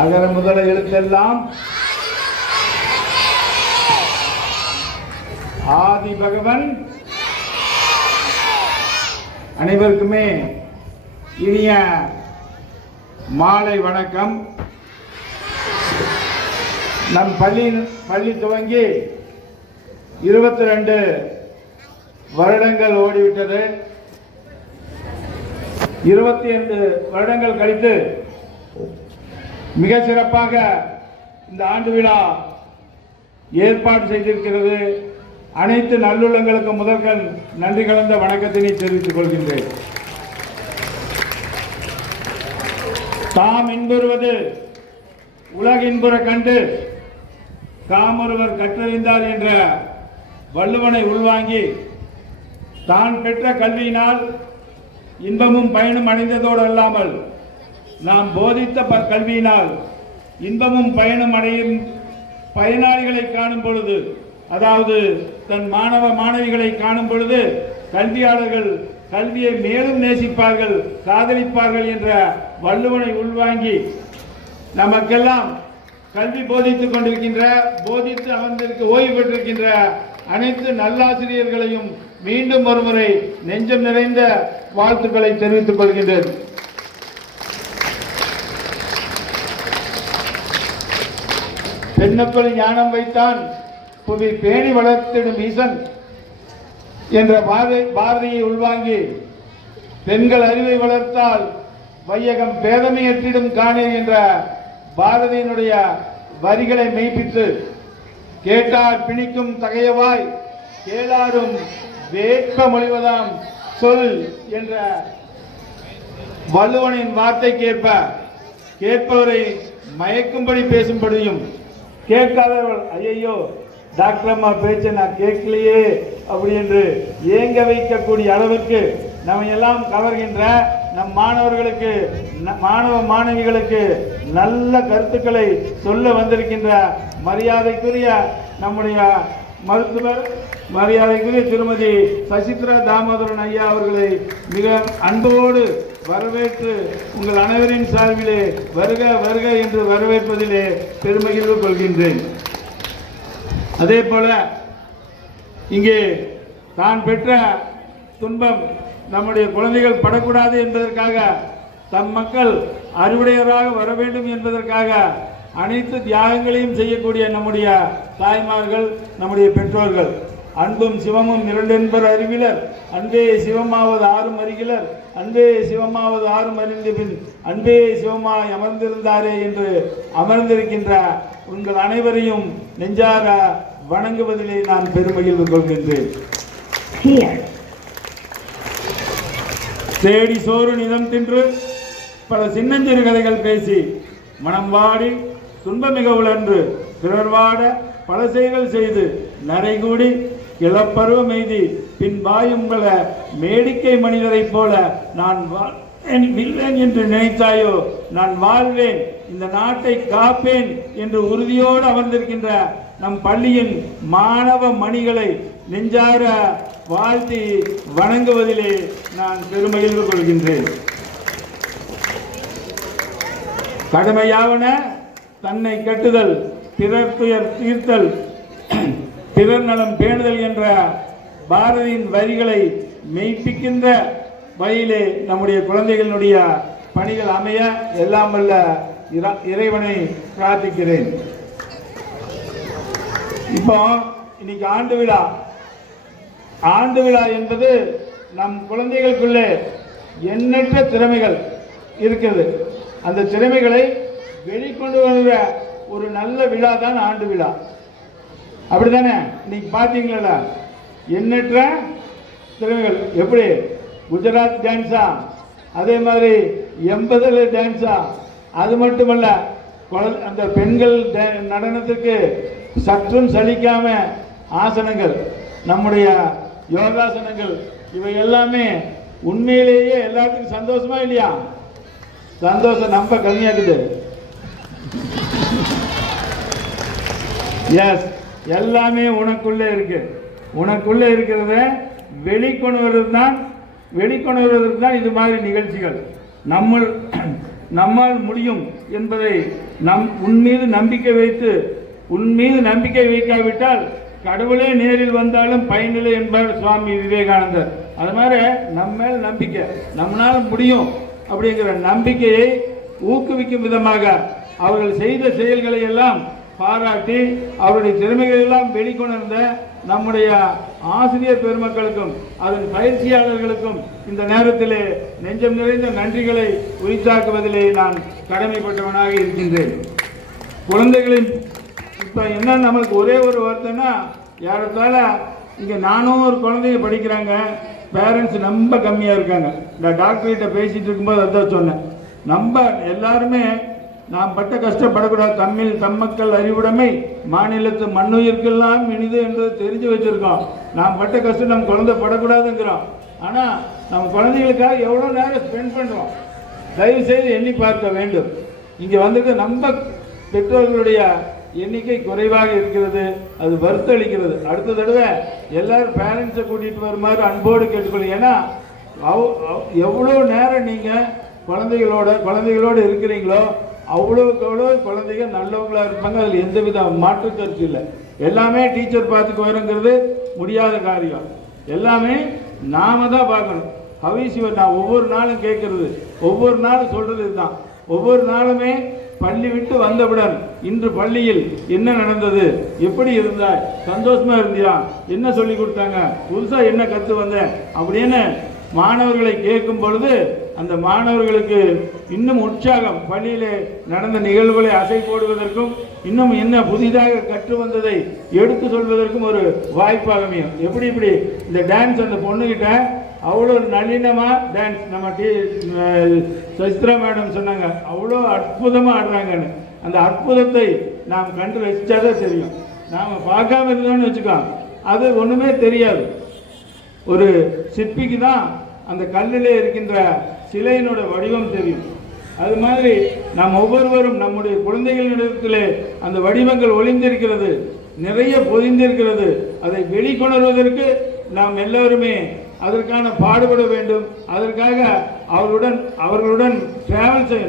அகர முதல எழுத்தெல்லாம் ஆதி பகவன். அனைவருக்குமே இனிய மாலை வணக்கம். நம் பள்ளி துவங்கி 22 வருடங்கள் ஓடிவிட்டது. 22 வருடங்கள் கழித்து மிக சிறப்பாக இந்த ஆண்டு விழா ஏற்பாடு செய்திருக்கிறது. அனைத்து நல்லுள்ளங்களுக்கு முதல்கள் நன்றி கலந்த வணக்கத்தினை தெரிவித்துக் கொள்கின்றேன். தாம் இன்புறுவது உலகின்புற கண்டு காமொருவர் கற்றறிந்தார் என்ற வள்ளுவனை உள்வாங்கி தான் பெற்ற கல்வியினால் இன்பமும் பயனும் அடைந்ததோடு அல்லாமல் நாம் போதித்த கல்வியினால் இன்பமும் பயனும் அடையும் பயனாளிகளை காணும் பொழுது, அதாவது தன் மாணவ மாணவிகளை காணும் பொழுது கல்வியாளர்கள் கல்வியை மேலும் நேசிப்பார்கள், காதலிப்பார்கள் என்ற வள்ளுவனை உள்வாங்கி நமக்கெல்லாம் கல்வி போதித்துக் கொண்டிருக்கின்ற, போதித்து அமர்ந்திருக்க ஓய்வு பெற்றிருக்கின்ற அனைத்து நல்லாசிரியர்களையும் மீண்டும் ஒருமுறை நெஞ்சம் நிறைந்த வாழ்த்துக்களை தெரிவித்துக் கொள்கின்றேன். பெண்ணுக்குள் ஞானம் வைத்தான் புவி பேணி வளர்த்திடும் ஈசன் என்ற பாரதியை உள்வாங்கி பெண்கள் அறிவை வளர்த்தால் வையகம் பேதமையற்றிடும் காணேன் என்ற பாரதியினுடைய வரிகளை மெய்ப்பித்து கேட்டால் பிணிக்கும் தகையவாய் கேளாரும் வேட்ப மொழிவதாம் சொல் என்ற வள்ளுவனின் வார்த்தைக்கேற்ப கேட்பவரை மயக்கும்படி பேசும்படியும் கேட்காதவர்கள் ஐயோ டாக்டர் அம்மா பேச்சை நான் கேட்கலையே அப்படி என்று ஏங்க வைக்கக்கூடிய அளவுக்கு நம்ம எல்லாம் கவர்கின்ற நம் மாணவர்களுக்கு மாணவ மாணவிகளுக்கு நல்ல கருத்துக்களை சொல்ல வந்திருக்கின்ற மரியாதைக்குரிய நம்முடைய மருத்துவர் மரியாதைக்குரிய திருமதி சசித்ரா தாமோதரன் ஐயா அவர்களை மிக அன்போடு வரவேற்று உங்கள் அனைவரின் சார்பிலே வருக வருக என்று வரவேற்பதிலே பெருமகிழ்வு கொள்கின்றேன். அதே போல இங்கே தான் பெற்ற துன்பம் நம்முடைய குழந்தைகள் படக்கூடாது என்பதற்காக தம் மக்கள் அறிவுடையவராக வர வேண்டும் என்பதற்காக அனைத்து தியாகங்களையும் செய்யக்கூடிய நம்முடைய தாய்மார்கள், நம்முடைய பெற்றோர்கள், அன்பும் சிவமும் இரண்டென்பர் அறிவிலர், அன்பே சிவமாவது ஆறும் அறிகிலர், அன்பே சிவமாவது ஆறும் அறிந்த பின் அன்பே சிவமாய் அமர்ந்திருந்தாரே என்று அமர்ந்திருக்கின்ற உங்கள் அனைவரையும் நெஞ்சார வணங்குவதிலே நான் பெருமகிழ்வு கொள்கின்றேன். தேடி சோறு நிதம் தின்று பல சின்னஞ்சிறு கதைகள் பேசி மனம் வாடி துன்பமிக உழன்று பிறர் வாட பல செயல்கள் செய்து நரைகூடி இளப்பருவம் எய்தி பின் வாயும் பல மேடிக்கை மனிதரைப் போல நான் வில்வேன் என்று நினைத்தாயோ, நான் வாழ்வேன், இந்த நாட்டை காப்பேன் என்று உறுதியோடு அமர்ந்திருக்கின்ற நம் பள்ளியின் மாணவ மணிகளை நெஞ்சார வாழ்த்தி வணங்குவதிலே நான் பெருமகிழ்வு கொள்கின்றேன். கடமையாவன தன்னை கட்டுதல், பிறர் துயர் தீர்த்தல், பிறர் நலம் பேணுதல் என்ற பாரதியின் வரிகளை மெய்ப்பிக்கின்ற வழியிலே நம்முடைய குழந்தைகளுடைய பணிகள் அமைய எல்லாம் வல்ல இறைவனை பிரார்த்திக்கிறேன். இப்போ இன்னைக்கு ஆண்டு விழா. ஆண்டு விழா என்பது நம் குழந்தைகளுக்குள்ளே எண்ணற்ற திறமைகள் இருக்கிறது. அந்த திறமைகளை வெளிக்கொண்டு வருகிற ஒரு நல்ல விழா தான் ஆண்டு விழா. அப்படித்தானே? இன்னைக்கு பார்த்தீங்களா எண்ணற்ற திறமைகள். எப்படி குஜராத் டான்ஸா, அதே மாதிரி 80 டான்ஸா, அது மட்டுமல்ல அந்த பெண்கள் நடனத்துக்கு சற்றும் சலிக்காம ஆசனங்கள், நம்முடைய யோகாசனங்கள், இவை எல்லாமே உண்மையிலேயே எல்லாத்துக்கும் சந்தோஷமா இல்லையா? சந்தோஷம் நம்ம கம்மியாக்குது. எஸ், எல்லாமே உனக்குள்ளே இருக்கு. உனக்குள்ளே இருக்கிறத வெளிக்கொணர்வதற்கு தான் இது மாதிரி நிகழ்ச்சிகள். நம்ம நம்மால் முடியும் என்பதை உன்மீது நம்பிக்கை வைத்து, உன்மீது நம்பிக்கை வைக்காவிட்டால் கடவுளே நேரில் வந்தாலும் பயனில்லை என்பார் சுவாமி விவேகானந்தர். அது மாதிரி நம்ம மேல் நம்பிக்கை, நம்மளால் முடியும் அப்படிங்கிற நம்பிக்கையை ஊக்குவிக்கும் விதமாக அவர்கள் செய்த செயல்களை எல்லாம் பாராட்டி அவருடைய திறமைகளை எல்லாம் வெளிக்கொணர்ந்த நம்முடைய ஆசிரியர் பெருமக்களுக்கும் அதன் பயிற்சியாளர்களுக்கும் இந்த நேரத்திலே நெஞ்சம் நிறைந்த நன்றிகளை உரித்தாக்குவதிலே நான் கடமைப்பட்டவனாக இருக்கின்றேன். குழந்தைகளின் இப்போ என்ன நமக்கு ஒரே ஒரு வருத்தம்னா, யாரத்தால இங்கே 400 குழந்தைங்க படிக்கிறாங்க, பேரண்ட்ஸ் ரொம்ப கம்மியாக இருக்காங்க. இந்த டாக்டர்கிட்ட பேசிகிட்டு இருக்கும்போது அதான் சொன்னேன், நம்ம எல்லாருமே நாம் பட்ட கஷ்டப்படக்கூடாது. தம்மக்கள் அறிவுடைமை மாநிலத்து மண்ணுயிர்க்கெல்லாம் இனிது என்பதை தெரிஞ்சு வச்சுருக்கோம். நாம் பட்ட கஷ்டம் நம்ம குழந்தை படக்கூடாதுங்கிறோம். ஆனால் நம்ம குழந்தைகளுக்காக எவ்வளோ நேரம் ஸ்பெண்ட் பண்ணுறோம், தயவு செய்து எண்ணி பார்க்க வேண்டும். இங்கே வந்துட்டு நம்ம பெற்றோர்களுடைய எண்ணிக்கை குறைவாக இருக்கிறது, அது வருத்தளிக்கிறது. அடுத்த தடவை எல்லாரும் பேரண்ட்ஸை கூட்டிகிட்டு வருமாறு அன்போடு கேட்டுக்கொள்ளுங்க. ஏன்னா எவ்வளோ நேரம் நீங்கள் குழந்தைகளோடு இருக்கிறீங்களோ அவ்வளோக்கு அவ்வளோ குழந்தைங்க நல்லவங்களாக இருப்பாங்க. அதில் எந்தவித மாற்று கருத்து இல்லை. எல்லாமே டீச்சர் பார்த்துக்கு வருங்கிறது முடியாத காரியம். எல்லாமே நாம தான் பார்க்கணும். ஹவிசிவர் நான் ஒவ்வொரு நாளும் கேட்கறது, ஒவ்வொரு நாளும் சொல்கிறது இதுதான். ஒவ்வொரு நாளுமே பள்ளி விட்டு வந்தவுடன் இன்று பள்ளியில் என்ன நடந்தது, எப்படி இருந்தாய், சந்தோஷமா இருந்தியா, என்ன சொல்லி கொடுத்தாங்க, புதுசாக என்ன கற்று வந்தேன் அப்படின்னு மாணவர்களை கேட்கும் பொழுது அந்த மாணவர்களுக்கு இன்னும் உற்சாகம், பள்ளியிலே நடந்த நிகழ்வுகளை அசை போடுவதற்கும் இன்னும் என்ன புதிதாக கற்று வந்ததை எடுத்து சொல்வதற்கும் ஒரு வாய்ப்பாக அமையும். இப்படி இந்த டான்ஸ் அந்த பொண்ணுகிட்ட அவ்வளோ நளினமாக டான்ஸ் நம்ம சசித்ரா மேடம் சொன்னாங்க, அவ்வளோ அற்புதமாக ஆடுறாங்கன்னு. அந்த அற்புதத்தை நாம் கண்டு ரசித்தாதான் தெரியும். நாம் பார்க்காம இருந்தோம்னு வச்சுக்கோ, அது ஒன்றுமே தெரியாது. ஒரு சிற்பிக்கு தான் அந்த கல்லிலே இருக்கின்ற சிலையினோட வடிவம் தெரியும். அது மாதிரி நாம் ஒவ்வொருவரும் நம்முடைய குழந்தைகளிடத்திலே அந்த வடிவங்கள் ஒளிந்திருக்கிறது, நிறைய பொதிந்திருக்கிறது. அதை வெளிக்கொணர்வதற்கு நாம் எல்லோருமே அதற்கான பாடுபட வேண்டும். அதற்காக அவர்களுடன் டிராவல் செய்ய,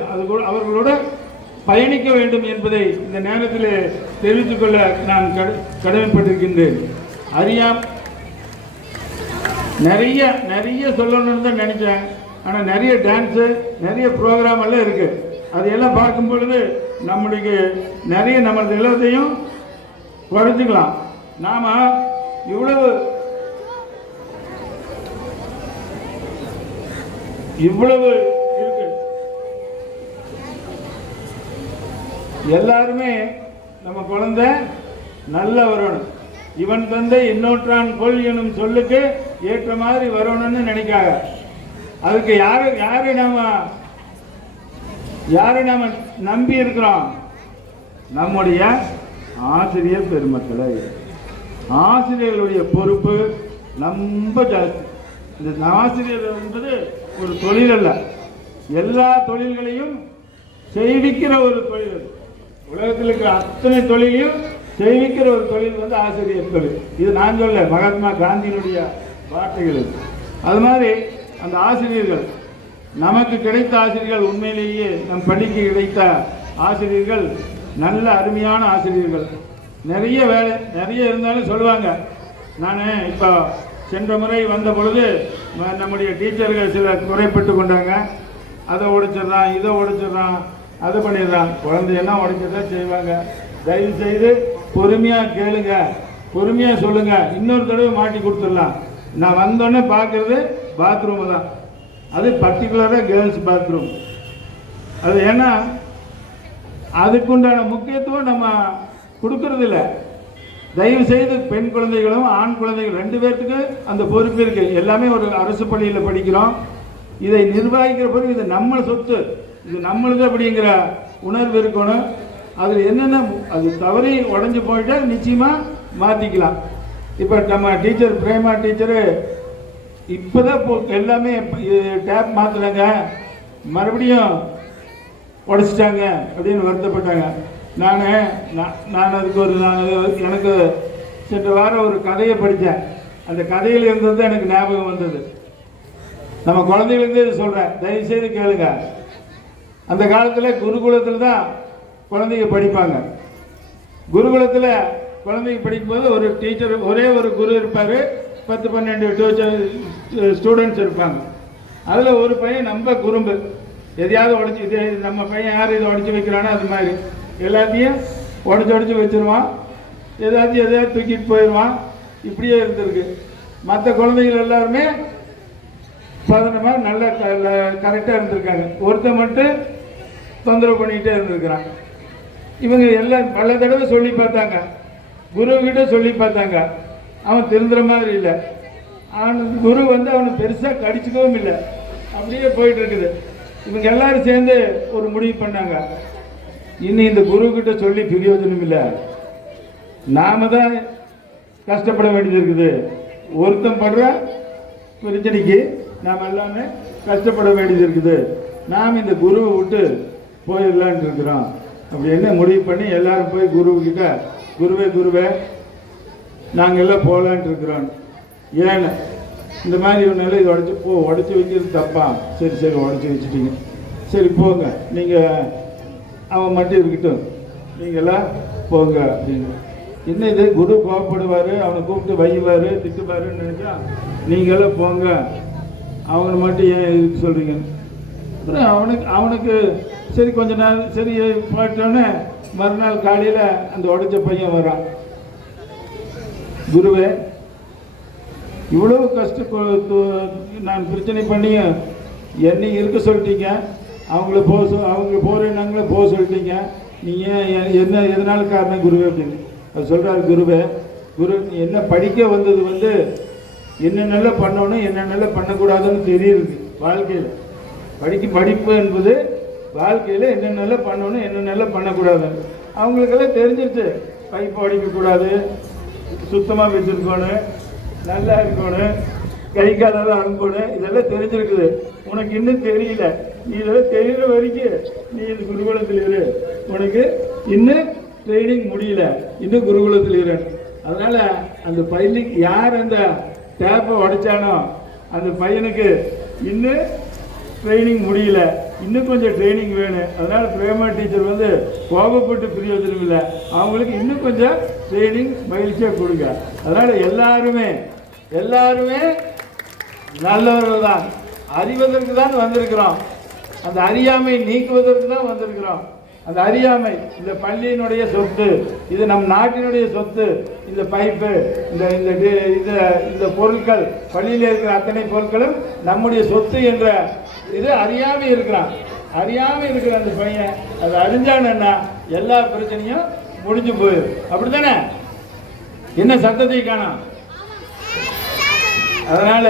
அவர்களுடன் பயணிக்க வேண்டும் என்பதை இந்த நேரத்தில் தெரிவித்துக் கொள்ள நான் கடமைப்பட்டிருக்கின்றேன். நிறைய சொல்லணும்னு தான் நினைச்சேன். ஆனால் நிறைய டான்ஸு, நிறைய ப்ரோக்ராம் எல்லாம் இருக்குது. அதையெல்லாம் பார்க்கும் பொழுது நம்மளுக்கு நிறைய நமது எல்லாத்தையும் குறைச்சிக்கலாம். நாம் இவ்வளவு இருக்கு. எல்லாருமே நம்ம குழந்தை நல்லா வரணும். இவன் தந்தை இன்னொற்றான் கொள் எனும் சொல்லுக்கு ஏற்ற மாதிரி வரணும்னு நினைக்காங்க. அதுக்கு யாரை நாம நம்பி இருக்கிறோம்? நம்முடைய ஆசிரியர் பெருமக்களை. ஆசிரியர்களுடைய பொறுப்பு ரொம்ப ஜாஸ்தி. இந்த ஆசிரியர் என்பது ஒரு தொழில் அல்ல, எல்லா தொழில்களையும் செய்விக்கிற ஒரு தொழில். உலகத்தில் இருக்கிற அத்தனை தொழிலையும் செய்விக்கிற ஒரு தொழில் வந்து ஆசிரியர் தொழில். இது நான் சொல்ல, மகாத்மா காந்தியினுடைய வார்த்தைகள். அது மாதிரி அந்த ஆசிரியர்கள், நமக்கு கிடைத்த ஆசிரியர்கள், உண்மையிலேயே நம் பள்ளிக்கு கிடைத்த ஆசிரியர்கள் நல்ல அருமையான ஆசிரியர்கள். நிறைய வேலை நிறைய இருந்தாலும் சொல்லுவாங்க. நான் இப்போ சென்ற முறை வந்த பொழுது நம்முடைய டீச்சர்கள் சில குறைப்பட்டு கொண்டாங்க. அதை உடைச்சிட்றான், இதை உடைச்சிட்றான், அது பண்ணிடுறான். குழந்தையெல்லாம் உடைச்சதான் செய்வாங்க. தயவு செய்து பொறுமையாக கேளுங்க, பொறுமையாக சொல்லுங்கள். இன்னொரு தடவை மாட்டி கொடுத்துடலாம். நான் வந்தோடனே பார்க்குறது பாத்ரூமு தான். அது பர்டிகுலராக கேர்ள்ஸ் பாத்ரூம். அது ஏன்னா அதுக்குண்டான முக்கியத்துவம் நம்ம கொடுக்கறதில்ல. தயவு செய்து பெண் குழந்தைகளும் ஆண் குழந்தைகள் 2 பேர்த்துக்கு அந்த பொறுப்பு இருக்குது. எல்லாமே ஒரு அரசு பள்ளியில் படிக்கிறோம். இதை நிர்வகிக்கிற பொறுப்பு இது நம்ம சொத்து, இது நம்மளுக்கு அப்படிங்கிற உணர்வு இருக்கணும். அதில் என்னென்ன அது தவறி உடஞ்சி போயிட்டா நிச்சயமாக மாற்றிக்கலாம். இப்போ நம்ம டீச்சர் பிரேமா டீச்சரு இப்போ தான் எல்லாமே டேப் மாற்றுறாங்க, மறுபடியும் உடைச்சிட்டாங்க அப்படின்னு வருத்தப்பட்டாங்க. நான் அதுக்கு எனக்கு சென்ற வாரம் ஒரு கதையை படித்தேன். அந்த கதையில் இருந்தது எனக்கு ஞாபகம் வந்தது. நம்ம குழந்தைகளுக்கு இது சொல்கிறேன், தயவுசெய்து கேளுங்க. அந்த காலத்தில் குருகுலத்தில் தான் குழந்தைங்க படிப்பாங்க. குருகுலத்தில் குழந்தைங்க படிக்கும்போது ஒரு டீச்சர், ஒரே ஒரு குரு இருப்பார், 10-12 ஸ்டூடெண்ட்ஸ் இருப்பாங்க. அதில் ஒரு பையன் நம்ம குறும்பு, எதையாவது உடச்சி, இது நம்ம பையன் யார் இதை உடச்சி வைக்கிறானோ அது மாதிரி எல்லாத்தையும் உடச்சி வச்சுருவான், எதையாவது தூக்கிட்டு போயிடுவான். இப்படியே இருந்திருக்கு. மற்ற குழந்தைகள் எல்லாருமே சாதாரணமாக நல்ல கரெக்டாக இருந்திருக்காங்க. ஒருத்தன் மட்டும் தொந்தரவு பண்ணிகிட்டே இருந்திருக்கிறான். இவங்க எல்லாம் பல தடவை சொல்லி பார்த்தாங்க, குருக்கிட்ட சொல்லி பார்த்தாங்க, அவன் திருந்துற மாதிரி இல்லை. குரு அவனை பெருசாக கடிச்சிக்கவும் இல்லை, அப்படியே போயிட்டு இருக்குது. இவங்க எல்லாரும் சேர்ந்து ஒரு முடிவு பண்ணாங்க, இன்னும் இந்த குருக்கிட்ட சொல்லி பிரயோஜனம் இல்லை, நாம தான் கஷ்டப்பட வேண்டியது இருக்குது. ஒருத்தன் படுற பிரச்சனைக்கு நாம் எல்லாமே கஷ்டப்பட வேண்டியது இருக்குது, நாம் இந்த குருவை விட்டு போயிடலான் இருக்கிறோம் அப்படின்னு முடிவு பண்ணி எல்லாரும் போய் குருக்கிட்ட, குருவே நாங்கள் எல்லாம் போகலான் இருக்கிறோம். ஏன்னு இந்த மாதிரி ஒன்றால் இதை உடச்சி வைக்கிறது தப்பா? சரி உடச்சி வச்சுட்டீங்க, சரி போங்க, நீங்கள் அவன் மட்டும் இருக்கட்டும், நீங்களாம் போங்க அப்படின்னு. என்ன இது, குரு கோவப்படுவார், அவனை கூப்பிட்டு வைவார், திட்டுவாருன்னு நினச்சா நீங்களாம் போங்க, அவனை மட்டும் ஏன் இதுக்கு சொல்கிறீங்க? அப்புறம் அவனுக்கு சரி கொஞ்ச நாள் சரி போட்டோன்னே மறுநாள் காலையில் அந்த உடைச்ச பையன் வரான். குருவே, இவ்வளவு நான் பிரச்சனை பண்ணி என்னை இருக்க சொல்லிட்டீங்க, அவங்க போகிறேன்னாங்களே போக சொல்லிட்டீங்க, நீங்கள் எதனால காரணம் குருவே அப்படின்னு. அது சொல்கிறார், குரு என்ன படிக்க வந்தது என்னென்ன பண்ணணும் என்னென்ன பண்ணக்கூடாதுன்னு தெரியுது. வாழ்க்கையில் படிப்பு என்பது வாழ்க்கையில் என்னென்ன பண்ணணும் என்னென்ன பண்ணக்கூடாது அவங்களுக்கெல்லாம் தெரிஞ்சிருச்சு. பைப்பு அடிக்கக்கூடாது, சுத்தமாக வச்சுருக்கணும், நல்லா இருக்கணும், கை காலெல்லாம் அனுப்பணும், இதெல்லாம் தெரிஞ்சிருக்குது. உனக்கு இன்னும் தெரியல, நீ இதெல்லாம் தெரிகிற வரைக்கும் நீ இந்த குருகுலத்தில் இரு, உனக்கு இன்னும் ட்ரைனிங் முடியல, இன்னும் குருகுலத்தில் இரு. அதனால் அந்த பையனுக்கு யார் அந்த டேப்பை உடைச்சானோ அந்த பையனுக்கு இன்னும் ட்ரைனிங் முடியல, இன்னும் கொஞ்சம் ட்ரைனிங் வேணும். அதனால் பிரேமா டீச்சர் கோபப்பட்டு பிரயோஜனம் இல்லை, அவங்களுக்கு இன்னும் கொஞ்சம் ட்ரைனிங் மகிழ்ச்சியாக கொடுங்க. அதனால் எல்லாருமே நல்லவர்கள் தான், அறிவதற்கு தான் வந்திருக்கிறோம், அந்த அறியாமை நீக்குவதற்கு தான் வந்திருக்கிறோம். அந்த அறியாமை இந்த பள்ளியினுடைய சொத்து, இது நம் நாட்டினுடைய சொத்து. இந்த பைப்பு, இந்த பொருட்கள், பள்ளியில் இருக்கிற அத்தனை பொருட்களும் நம்முடைய சொத்து என்ற இது அறியாமை இருக்கிறான். அறியாமல் இருக்கிற அந்த பையன் அது அறிஞ்சானா எல்லா பிரச்சனையும் முடிஞ்சு போயிடும். அப்படித்தானே? என்ன சத்தத்தை காணோம்? அதனால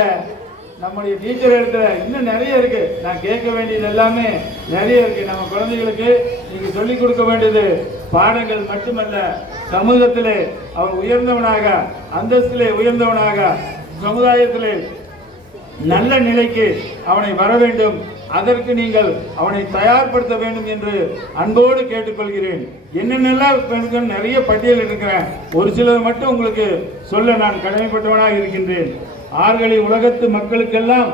நம்முடைய டீச்சர் இடத்துல இன்னும் நிறைய இருக்கு, நான் கேட்க வேண்டியது எல்லாமே நிறைய இருக்கு. நம்ம குழந்தைகளுக்கு நீங்க சொல்லிக் கொடுக்க வேண்டியது பாடங்கள் மட்டுமல்ல, சமூகத்திலே அவன் உயர்ந்தவனாக, அந்தஸ்திலே உயர்ந்தவனாக, சமுதாயத்திலே நல்ல நிலைக்கு அவனை வர வேண்டும். அதற்கு நீங்கள் அவனை தயார்படுத்த வேண்டும் என்று அன்போடு கேட்டுக்கொள்கிறேன். என்னென்னலாம் நிறைய பட்டியல் இருக்கிறேன், ஒரு சிலர் மட்டும் உங்களுக்கு சொல்ல நான் கடமைப்பட்டவனாக இருக்கின்றேன். ஆறுகளி உலகத்து மக்களுக்கெல்லாம்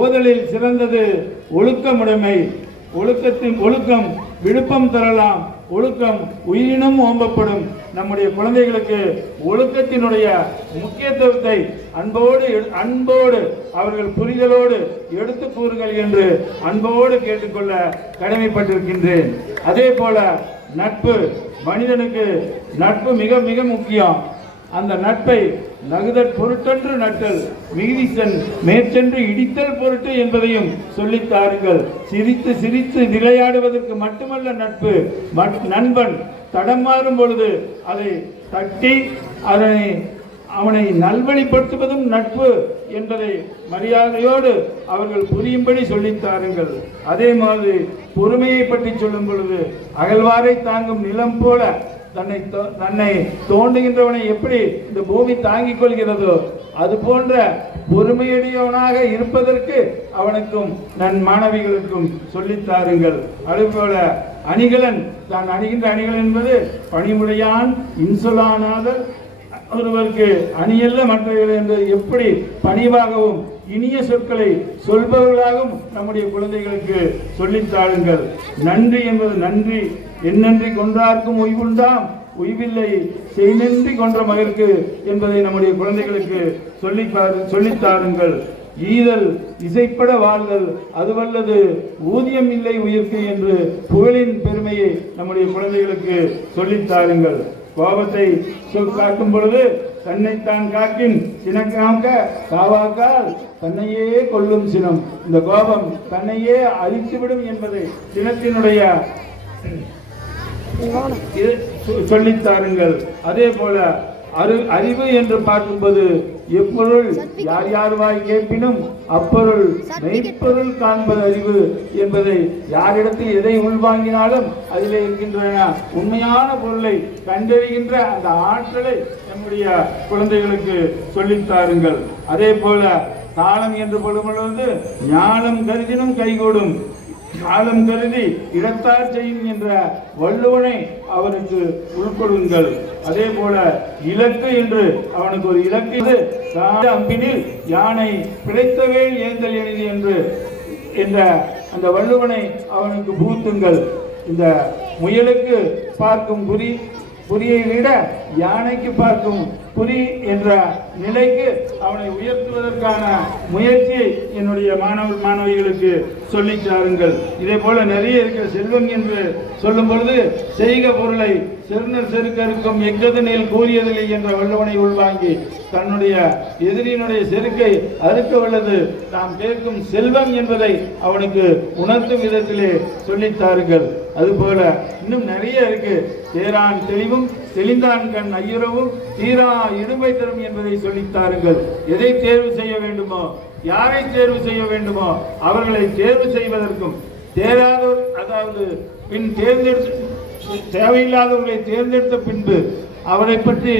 ஓதலில் சிறந்தது ஒழுக்கமுடைமை. ஒழுக்கம் விழுப்பம் தரலாம், ஒழுக்கம் உயிரினும் ஓம்பப்படும். நம்முடைய குழந்தைகளுக்கு ஒழுக்கத்தினுடைய முக்கியத்துவத்தை அன்போடு அவர்கள் புரிதலோடு எடுத்து கூறுங்கள் என்று அன்போடு கேட்டுக்கொள்ள கடமைப்பட்டிருக்கின்றேன். அதே போல நட்பு, மனிதனுக்கு நட்பு மிக மிக முக்கியம். அந்த நட்பை நகுதற் பொருட்டென்று நட்டல், மிகுதிசன் மேற்சென்று இடித்தல் பொருட்டு என்பதையும் சொல்லித்தாருங்கள். சிரித்து சிரித்து விளையாடுவதற்கு மட்டுமல்ல நட்பு, நண்பன் தடம் மாறும் பொழுது அதை தட்டி அவனை நல்வழிப்படுத்துவதும் நட்பு என்பதை மரியாதையோடு அவர்கள் புரியும்படி சொல்லித்தாருங்கள். அதே மாதிரி பொறுமையை பற்றி சொல்லும் பொழுது அகழ்வாரை தாங்கும் நிலம் போல தன்னை தோண்டுகின்றவனை எப்படி இந்த பூமி தாங்கிக் கொள்கிறதோ அது போன்ற பொறுமையுடையவனாக இருப்பதற்கு அவனுக்கும் நன் மாணவிகளுக்கும் சொல்லித்தாருங்கள். அதுபோல அணிகலன், தான் அணிகின்ற அணிகள் என்பது பணிமுடையான் இன்சொலானாதல், ஒருவருக்கு அணியல்ல மற்றவர்கள் என்று எப்படி பணிவாகவும் இனிய சொற்களை சொல்பவர்களாகவும் நம்முடைய குழந்தைகளுக்கு சொல்லித்தாருங்கள். நன்றி என்பது நன்றி என்னன்றி கொன்றார்க்கும் உய்வுண்டாம், உய்வில்லை செய்நன்றி கொன்ற மகற்கு என்பதை நம்முடைய குழந்தைகளுக்கு சொல்லித்தாருங்கள். ஈதல் இசைப்பட வாழ்தல் அதுவல்லது ஊதியம் இல்லை உயிர்க்கு என்று புகழின் பெருமையை நம்முடைய குழந்தைகளுக்கு சொல்லித்தாருங்கள். கோபத்தை காக்கும் பொழுது தன்னைத்தான் காக்கின் சினக்காக்க காவாக்கால் தன்னையே கொல்லும் சினம். இந்த கோபம் தன்னையே அழித்துவிடும் என்பதை சினத்தினுடைய சொல்லித்தாருங்கள். அதே போல அறிவு என்று பார்க்கும்போது எப்பொருள் யார் யார் வாய் கேட்பினும் அப்பொருள் மெய்ப்பொருள் காண்பது அறிவு என்பதை யாரிடத்தில் எதை உள்வாங்கினாலும் அதில் இருக்கின்றன உண்மையான பொருளை கண்டறிகின்ற அந்த ஆற்றலை நம்முடைய குழந்தைகளுக்கு சொல்லித்தாருங்கள். அதே போல காலம் என்று பொழுது ஞானம் கருதினும் கைகூடும், காலம் கருதி இடத்தார் செய்யும் என்ற வள்ளுவனை அவனுக்கு உள்கொள்ளுங்கள். அதே போல இலக்கு என்று அவனுக்கு ஒரு இலக்கு அம்பினில் யானை பிழைத்தவேல் ஏந்தல் எளிது என்று என்ற அந்த வள்ளுவனை அவனுக்கு பூத்துங்கள். இந்த முயலுக்கு பார்க்கும் புரியை விட யானைக்கு பார்க்கும் புரி என்ற நிலைக்கு அவனை உயர்த்துவதற்கான முயற்சியை என்னுடைய மாணவிகளுக்கு சொல்லித்தாருங்கள். இதே போல நிறைய இருக்கிற செல்வம் என்று சொல்லும் பொழுது செய்க பொருளை செருணர் செருக்கருக்கும் எக்கதனில் கூறியதில்லை என்ற வள்ளுவனை உள்வாங்கி தன்னுடைய எதிரியினுடைய செருக்கை அறுக்க வல்லது நாம் கேட்கும் செல்வம் என்பதை அவனுக்கு உணர்த்தும் விதத்திலே சொல்லித்தாருங்கள். அதுபோல இன்னும் நிறைய இருக்கு. தேரான் தெளிவும் தெளிந்தான் கண் ஐயுறவும் தீரா இடுமை தரும் என்பதை சொல்லித்தாருங்கள். எதை தேர்வு செய்ய வேண்டுமோ, யாரை தேர்வு செய்ய வேண்டுமோ அவர்களை தேர்வு செய்வதற்கும், தேராதோர் அதாவது பின் தேவையில்லாதவர்களை தேர்ந்தெடுத்த பின்பு அவரை பற்றி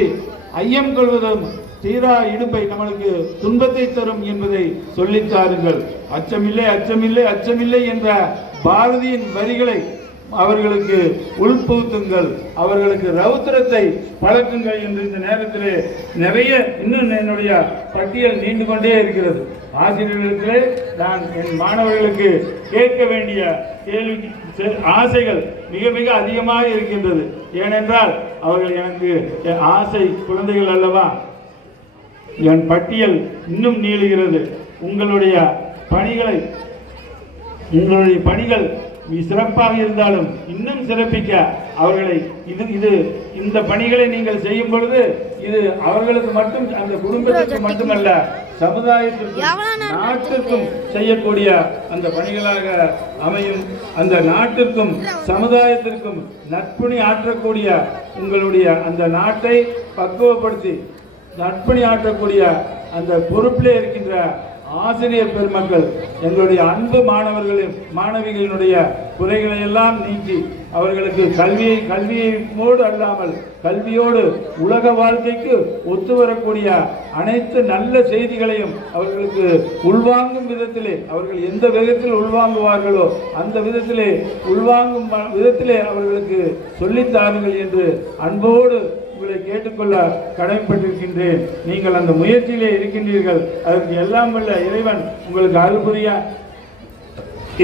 ஐயம் கொள்வதும் தீரா இடும்பை நம்மளுக்கு துன்பத்தை தரும் என்பதை சொல்லித்தாருங்கள். அச்சமில்லை அச்சமில்லை அச்சமில்லை என்ற பாரதியின் வரிகளை அவர்களுக்கு உள்புகுத்துங்கள், அவர்களுக்கு ரௌத்திரத்தை பழக்குங்கள் என்று இந்த நேரத்திலே நிறைய இன்னும் என்னுடைய பட்டியல் நீண்டு கொண்டே இருக்கிறது. ஆசிரியர்களுக்கு நான் என் மாணவர்களுக்கு கேட்க வேண்டிய கேள்வி ஆசைகள் மிக மிக அதிகமாக இருக்கின்றது. ஏனென்றால் அவர்கள் எனக்கு ஆசை குழந்தைகள் அல்லவா, என் பட்டியல் இன்னும் நீளுகிறது. உங்களுடைய பணிகள் சிறப்பாக இருந்தாலும் இன்னும் சிறப்பிக்க அவர்களை இந்த பணிகளை நீங்கள் செய்யும் பொழுது இது அவர்களுக்கு மட்டும் அந்த குடும்பத்திற்கு மட்டுமல்ல சமுதாயத்திற்கும் நாட்டிற்கும் செய்யக்கூடிய அந்த பணிகளாக அமையும். அந்த நாட்டிற்கும் சமுதாயத்திற்கும் நற்பணி ஆற்றக்கூடிய உங்களுடைய அந்த நாட்டை பக்குவப்படுத்தி நற்பணி ஆற்றக்கூடிய அந்த பொறுப்பிலே இருக்கின்ற ஆசிரியர் பெருமக்கள் எங்களுடைய அன்பு மாணவிகளினுடைய குறைகளை எல்லாம் நீக்கி அவர்களுக்கு கல்வியோடு அல்லாமல் கல்வியோடு உலக வாழ்க்கைக்கு ஒத்து வரக்கூடிய அனைத்து நல்ல செய்திகளையும் அவர்களுக்கு உள்வாங்கும் விதத்திலே அவர்கள் எந்த விதத்தில் உள்வாங்குவார்களோ அந்த விதத்திலே உள்வாங்கும் விதத்திலே அவர்களுக்கு சொல்லித்தாருங்கள் என்று அன்போடு உங்களை கேட்டுக்கொள்ள கடமைப்பட்டிருக்கின்றேன். நீங்கள் அந்த முயற்சியிலே இருக்கின்றீர்கள். அதற்கு எல்லாம் வல்ல இறைவன் உங்களுக்கு அருள் புரிய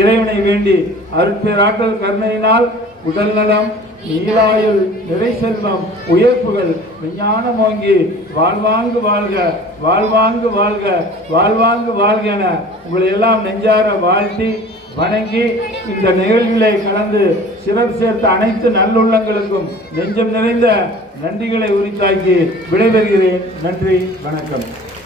இறைவனை வேண்டி அருட்பேராற்றல் கருணையினால் உடல் நலம் நீலாயுள் நிறை செல்வம் உயர்ப்புகள் விஞ்ஞானம் ஓங்கி வாழ்வாங்கு வாழ்க வாழ்வாங்கு வாழ்க வாழ்வாங்கு வாழ்க என உங்களை எல்லாம் நெஞ்சார வாழ்த்தி வணங்கி இந்த நிகழ்விலே கலந்து சிறப்பு சேர்த்த அனைத்து நல்லுள்ளங்களுக்கும் நெஞ்சம் நிறைந்த நன்றிகளை உரித்தாக்கி விடைபெறுகிறேன். நன்றி, வணக்கம்.